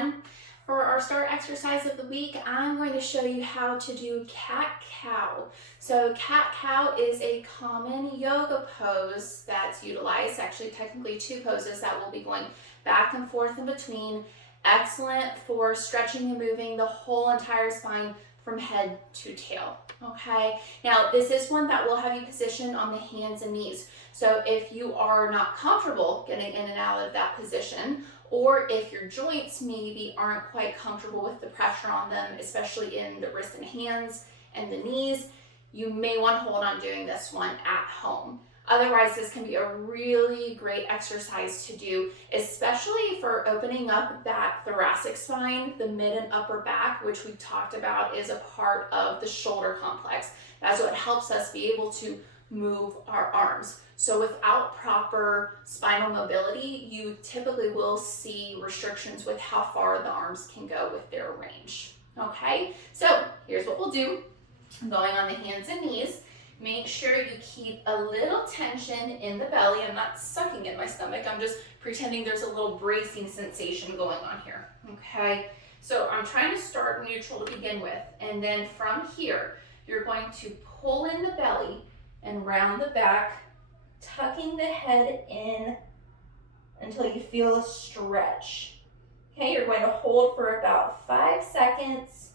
everyone. For our start exercise of the week, I'm going to show you how to do cat-cow. So cat-cow is a common yoga pose that's utilized, actually technically two poses that we'll be going back and forth in between. Excellent for stretching and moving the whole entire spine from head to tail. Okay, now this is one that will have you positioned on the hands and knees. So if you are not comfortable getting in and out of that position, or if your joints maybe aren't quite comfortable with the pressure on them, especially in the wrists and hands and the knees, you may want to hold on doing this one at home. Otherwise, this can be a really great exercise to do, especially for opening up that thoracic spine, the mid and upper back, which we talked about is a part of the shoulder complex. That's what helps us be able to move our arms. So without proper spinal mobility, you typically will see restrictions with how far the arms can go with their range. Okay, so here's what we'll do. Going on the hands and knees. Make sure you keep a little tension in the belly. I'm not sucking in my stomach. I'm just pretending there's a little bracing sensation going on here. Okay, so I'm trying to start neutral to begin with. And then from here, you're going to pull in the belly and round the back, tucking the head in until you feel a stretch. Okay, you're going to hold for about 5 seconds,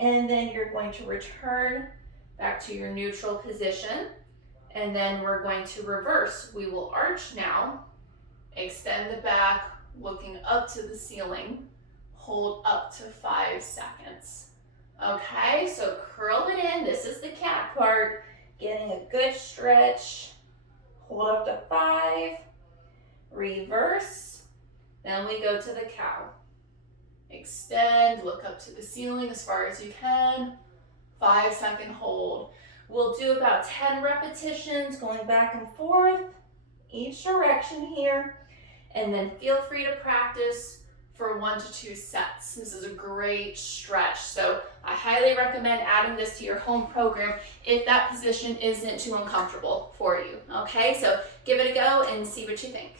and then you're going to return back to your neutral position, and then we're going to reverse. We will arch now, extend the back, looking up to the ceiling, hold up to 5 seconds. Okay, so curl it in. This is the cat part, getting a good stretch. Hold up to 5, reverse, then we go to the cow. Extend, look up to the ceiling as far as you can. 5-second hold. We'll do about 10 repetitions going back and forth each direction here, and then feel free to practice for 1 to 2 sets. This is a great stretch, so I highly recommend adding this to your home program if that position isn't too uncomfortable for you. Okay, so give it a go and see what you think.